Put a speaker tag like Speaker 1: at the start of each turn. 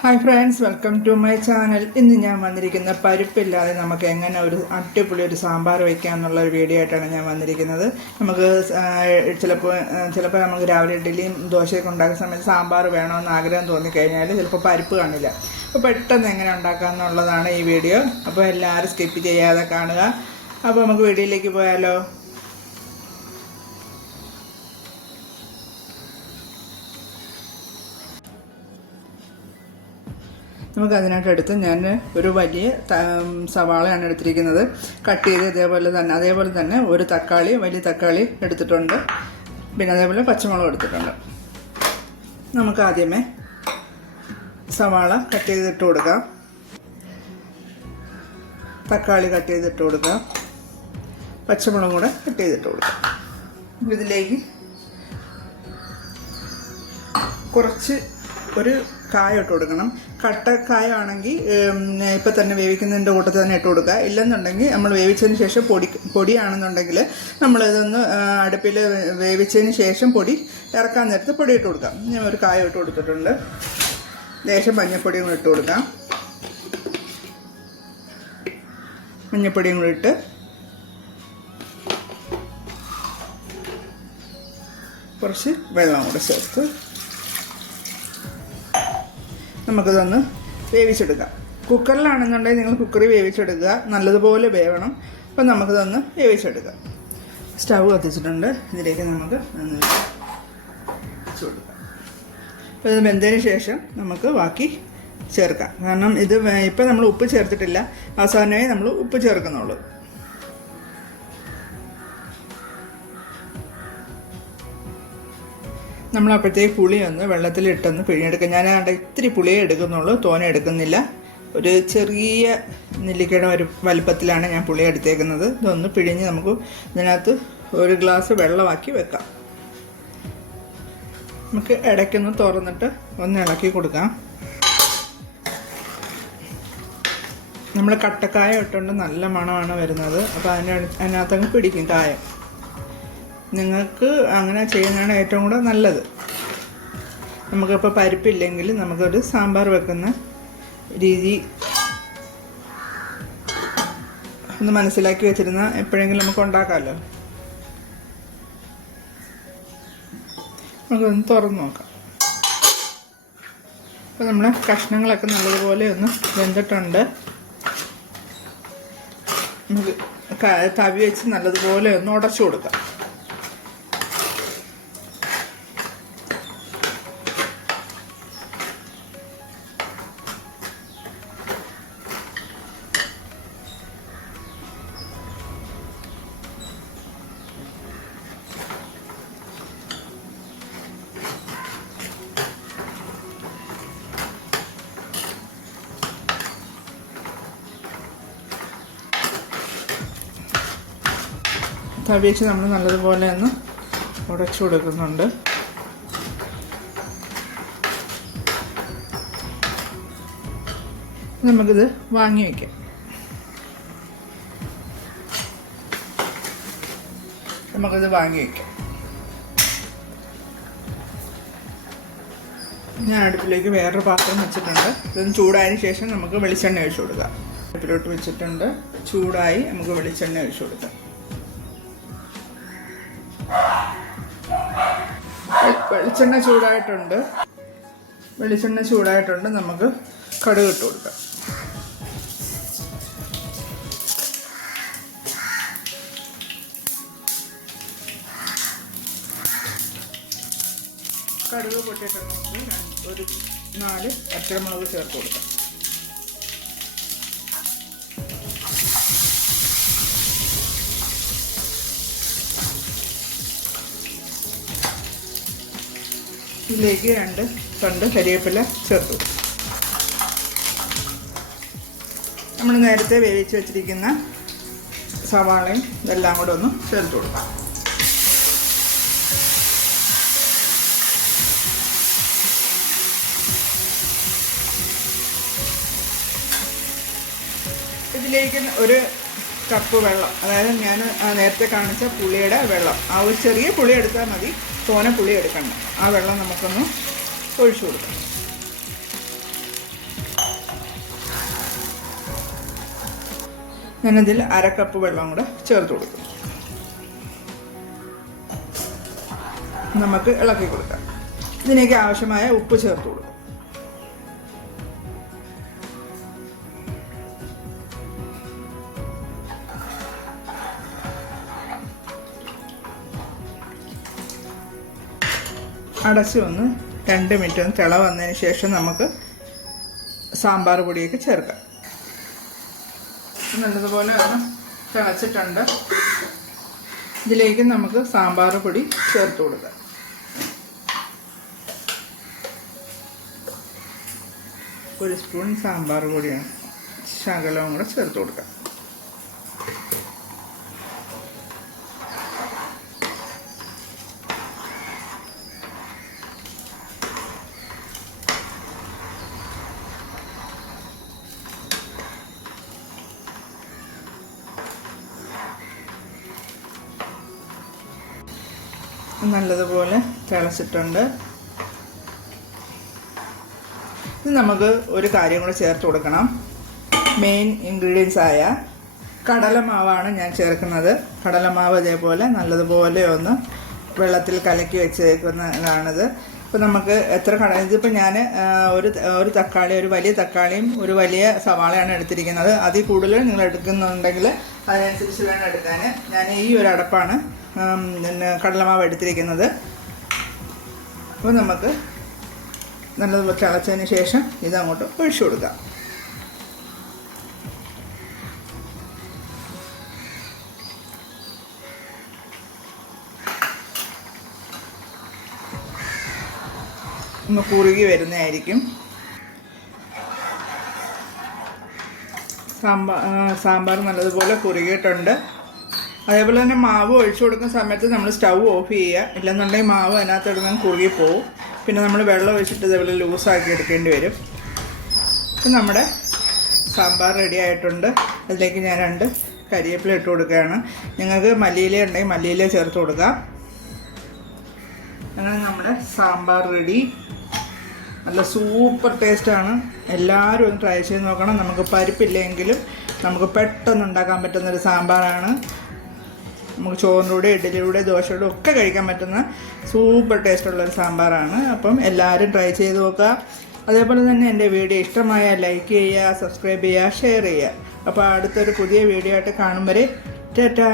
Speaker 1: Hi friends welcome to my channel ഇന്ന് ഞാൻ വന്നിരിക്കുന്ന പരിപ്പില്ലാതെ നമുക്ക് എങ്ങനെ ഒരു അടിപൊളി ഒരു സാമ്പാർ വയ്ക്കാം എന്നുള്ള ഒരു വീഡിയോ ആയിട്ടാണ് ഞാൻ വന്നിരിക്കുന്നത്. നമുക്ക് ചിലപ്പോൾ ചിലപ്പോൾ നമുക്ക് രാവിലെ ഇഡ്ഡലിയും ദോശയൊക്കെ ഉണ്ടാക്കുന്ന സമയത്ത് സാമ്പാർ വേണമെന്ന് ആഗ്രഹം തോന്നിക്കഴിഞ്ഞാൽ ചിലപ്പോൾ പരിപ്പ് കാണില്ല. അപ്പോൾ പെട്ടെന്ന് എങ്ങനെ ഉണ്ടാക്കാം എന്നുള്ളതാണ് ഈ വീഡിയോ അപ്പോൾ എല്ലാവരും സ്കിപ്പ് ചെയ്യാതെ കാണുക. അപ്പോൾ നമുക്ക് വീഡിയോയിലേക്ക് പോയാലോ? നമുക്ക് അതിനായിട്ട് എടുത്ത് ഞാൻ ഒരു വലിയ സവാളയാണ് എടുത്തിരിക്കുന്നത്. കട്ട് ചെയ്ത് ഇതേപോലെ തന്നെ അതേപോലെ തന്നെ ഒരു തക്കാളി വലിയ തക്കാളി എടുത്തിട്ടുണ്ട്. പിന്നെ അതേപോലെ പച്ചമുളക് എടുത്തിട്ടുണ്ട്. നമുക്ക് ആദ്യമേ സവാള കട്ട് ചെയ്തിട്ട് കൊടുക്കാം. തക്കാളി കട്ട് ചെയ്തിട്ട് കൊടുക്കാം. പച്ചമുളകും കൂടെ കട്ട് ചെയ്തിട്ട് കൊടുക്കാം. ഇതിലേക്ക് കുറച്ച് ഒരു കായ ഇട്ട് കൊടുക്കണം. കട്ടക്കായ ആണെങ്കിൽ ഇപ്പം തന്നെ വേവിക്കുന്നതിന്റെ കൂട്ടത്തിൽ തന്നെ ഇട്ട് കൊടുക്കുക. ഇല്ലെന്നുണ്ടെങ്കിൽ നമ്മൾ വേവിച്ചതിന് ശേഷം പൊടി പൊടിയാണെന്നുണ്ടെങ്കിൽ നമ്മളിതൊന്ന് അടുപ്പിൽ വേവിച്ചതിന് ശേഷം പൊടി ഇറക്കാൻ നേരത്ത് പൊടി ഇട്ട് കൊടുക്കാം. ഞാൻ ഒരു കായ ഇട്ട് കൊടുത്തിട്ടുണ്ട്. ലേശം മഞ്ഞപ്പൊടിയും കൂടി ഇട്ട് കൊടുക്കാം. മഞ്ഞപ്പൊടിയും കൂടി ഇട്ട് കുറച്ച് വെള്ളം കൂടെ ചേർത്ത് നമുക്കിതൊന്ന് വേവിച്ചെടുക്കാം. കുക്കറിലാണെന്നുണ്ടെങ്കിൽ നിങ്ങൾ കുക്കറിൽ വേവിച്ചെടുക്കുക. നല്ലതുപോലെ വേവണം. അപ്പം നമുക്കിതൊന്ന് വേവിച്ചെടുക്കാം. സ്റ്റവ് കത്തിച്ചിട്ടുണ്ട്. ഇതിലേക്ക് നമുക്ക് ഒന്ന് കൊടുക്കാം അപ്പോൾ ഇത് വെന്തതിന് ശേഷം നമുക്ക് ബാക്കി ചേർക്കാം. കാരണം ഇത് ഇപ്പം നമ്മൾ ഉപ്പ് ചേർത്തിട്ടില്ല. അവസാനമായി നമ്മൾ ഉപ്പ് ചേർക്കുന്നുള്ളൂ. നമ്മൾ അപ്പോഴത്തേക്ക് പുളി ഒന്ന് വെള്ളത്തിലിട്ടൊന്ന് പിഴിഞ്ഞെടുക്കുക ഞാൻ ഇത്തിരി പുളിയേ എടുക്കുന്നുള്ളൂ തോന എടുക്കുന്നില്ല. ഒരു ചെറിയ നെല്ലിക്കയുടെ ഒരു വലുപ്പത്തിലാണ് ഞാൻ പുളി എടുത്തേക്കുന്നത്. ഇതൊന്ന് പിഴിഞ്ഞ് നമുക്ക് ഇതിനകത്ത് ഒരു ഗ്ലാസ് വെള്ളമാക്കി വെക്കാം. നമുക്ക് ഇടയ്ക്കൊന്ന് തുറന്നിട്ട് ഒന്ന് ഇളക്കി കൊടുക്കാം. നമ്മൾ കട്ടക്കായ ഇട്ടുകൊണ്ട് നല്ല മണമാണ് വരുന്നത്. അപ്പോൾ അതിന് അതിനകത്തങ്ങ് പിടിക്കും കായം. നിങ്ങൾക്ക് അങ്ങനെ ചെയ്യുന്നതാണ് ഏറ്റവും കൂടെ നല്ലത്. നമുക്കിപ്പോൾ പരിപ്പില്ലെങ്കിൽ നമുക്കൊരു സാമ്പാർ വെക്കുന്ന രീതി ഒന്ന് മനസ്സിലാക്കി വെച്ചിരുന്ന എപ്പോഴെങ്കിലും നമുക്ക് ഉണ്ടാക്കാമല്ലോ നമുക്കൊന്ന് തുറന്ന് നോക്കാം. അപ്പോൾ നമ്മുടെ കഷ്ണങ്ങളൊക്കെ നല്ലതുപോലെ ഒന്ന് വെന്തിട്ടുണ്ട്. നമുക്ക് തവി വെച്ച് നല്ലതുപോലെ ഒന്ന് ഉടച്ചു കൊടുക്കാം. തവി വെച്ച് നമ്മൾ നല്ലതുപോലെ ഒന്ന് ഉടച്ചു കൊടുക്കുന്നുണ്ട്. നമുക്കിത് വാങ്ങി വയ്ക്കാം നമുക്കിത് വാങ്ങി വയ്ക്കാം ഞാൻ അടുപ്പിലേക്ക് വേറൊരു പാത്രം വെച്ചിട്ടുണ്ട്. ഇതൊന്ന് ചൂടായതിന് ശേഷം നമുക്ക് വെളിച്ചെണ്ണ ഒഴിച്ചു കൊടുക്കാം. അടുപ്പിലോട്ട് വെച്ചിട്ടുണ്ട്. ചൂടായി നമുക്ക് വെളിച്ചെണ്ണ ഒഴിച്ചു കൊടുക്കാം. വെളിച്ചെണ്ണ ചൂടായിട്ടുണ്ട്. വെളിച്ചെണ്ണ ചൂടായിട്ടുണ്ട്. നമുക്ക് കടുക് ഇട്ട് കൊടുക്കാം. കടുക് പൊട്ടിയിട്ടുണ്ടെങ്കിൽ രണ്ട്- ഒരു നാല് പച്ചമുളക് ചേർത്ത് കൊടുക്കാം. ഇതിലേക്ക് രണ്ട് തണ്ട് കരിവേപ്പില ചേർത്തു. നമ്മൾ നേരത്തെ വേവിച്ച് വെച്ചിരിക്കുന്ന സവാളയും ഇതെല്ലാം കൂടെ ഒന്ന് ചേർത്ത് കൊടുക്കാം. ഇതിലേക്ക് ഒരു കപ്പ് വെള്ളം അതായത് ഞാൻ നേരത്തെ കാണിച്ച പുളിയുടെ വെള്ളം ആ ഒരു ചെറിയ പുളി എടുത്താൽ മതി. തോനെ പുളി എടുക്കണം ആ വെള്ളം നമുക്കൊന്ന് ഒഴിച്ചു കൊടുക്കാം. ഞാനതിൽ അരക്കപ്പ് കപ്പ് വെള്ളം കൂടെ ചേർത്ത് കൊടുക്കും. നമുക്ക് ഇളക്കി കൊടുക്കാം. ഇതിനേക്ക് ആവശ്യമായ ഉപ്പ് ചേർത്ത് കൊടുക്കും. അടച്ച് ഒന്ന് രണ്ട് മിനിറ്റ് ഒന്ന് തിള വന്നതിന് ശേഷം നമുക്ക് സാമ്പാർ പൊടിയൊക്കെ ചേർക്കാം. നല്ലതുപോലെ ഒന്ന് തിളച്ചിട്ടുണ്ട്. ഇതിലേക്ക് നമുക്ക് സാമ്പാർ പൊടി ചേർത്ത് കൊടുക്കാം. ഒരു സ്പൂൺ സാമ്പാർ പൊടിയാണ്. ശകലവും കൂടെ ചേർത്ത് കൊടുക്കാം. നല്ലതുപോലെ തിളച്ചിട്ടുണ്ട്. ഇത് നമുക്ക് ഒരു കാര്യം കൂടെ ചേർത്ത് കൊടുക്കണം. മെയിൻ ഇൻഗ്രീഡിയൻസ് ആയ കടലമാവാണ് ഞാൻ ചേർക്കുന്നത്. കടലമാവ് ഇതേപോലെ നല്ലതുപോലെ ഒന്ന് വെള്ളത്തിൽ കലക്കി വെച്ചേക്കുന്നതാണിത്. ഇപ്പോൾ നമുക്ക് എത്ര കട ഇതിപ്പോൾ ഞാൻ ഒരു ഒരു തക്കാളി ഒരു വലിയ തക്കാളിയും ഒരു വലിയ സവാളയാണ് എടുത്തിരിക്കുന്നത്. അതിൽ കൂടുതൽ നിങ്ങൾ എടുക്കുന്നുണ്ടെങ്കിൽ അതിനനുസരിച്ച് വേണം എടുക്കാൻ ഞാൻ ഈ ഒരു അടപ്പാണ് പിന്നെ കടലമാവ് എടുത്തിരിക്കുന്നത്. അപ്പോൾ നമുക്ക് നല്ലതുപോലെ തിളച്ചതിന് ശേഷം ഇതങ്ങോട്ട് ഒഴിച്ചു കൊടുക്കാം. ഒന്ന് കുറുകി വരുന്നതായിരിക്കും. സാമ്പാർ സാമ്പാർ നല്ലതുപോലെ കുറുകിയിട്ടുണ്ട്. അതേപോലെ തന്നെ മാവ് ഒഴിച്ചു കൊടുക്കുന്ന സമയത്ത് നമ്മൾ സ്റ്റൗ ഓഫ് ചെയ്യുക. ഇല്ലെന്നുണ്ടെങ്കിൽ മാവ് അതിനകത്ത് കുറുകി പോവും. പിന്നെ നമ്മൾ വെള്ളം ഒഴിച്ചിട്ട് ഇതേപോലെ ലൂസാക്കി എടുക്കേണ്ടി വരും. ഇപ്പം നമ്മുടെ സാമ്പാർ റെഡി ആയിട്ടുണ്ട്. അതിലേക്ക് ഞാൻ രണ്ട് കരിയേപ്പില ഇട്ട് കൊടുക്കുകയാണ്. നിങ്ങൾക്ക് മല്ലിയില ഉണ്ടെങ്കിൽ മല്ലിയില ചേർത്ത് കൊടുക്കാം. അങ്ങനെ നമ്മുടെ സാമ്പാർ റെഡി നല്ല സൂപ്പർ ടേസ്റ്റാണ് എല്ലാവരും ഒന്ന് ട്രൈ ചെയ്ത് നോക്കണം. നമുക്ക് പരിപ്പില്ലെങ്കിലും നമുക്ക് പെട്ടെന്ന് ഉണ്ടാക്കാൻ പറ്റുന്നൊരു സാമ്പാറാണ്. നമുക്ക് ചോറിലൂടെ ഇഡ്ഡലിയുടെ ദോശയുടെ ഒക്കെ കഴിക്കാൻ പറ്റുന്ന സൂപ്പർ ടേസ്റ്റുള്ള ഒരു സാമ്പാറാണ്. അപ്പം എല്ലാവരും ട്രൈ ചെയ്ത് നോക്കുക. അതേപോലെ തന്നെ എന്റെ വീഡിയോ ഇഷ്ടമായ ലൈക്ക് ചെയ്യുക സബ്സ്ക്രൈബ് ചെയ്യുക ഷെയർ ചെയ്യുക. അപ്പോൾ അടുത്തൊരു പുതിയ വീഡിയോ ആയിട്ട് കാണും വരെ. ടാറ്റാ.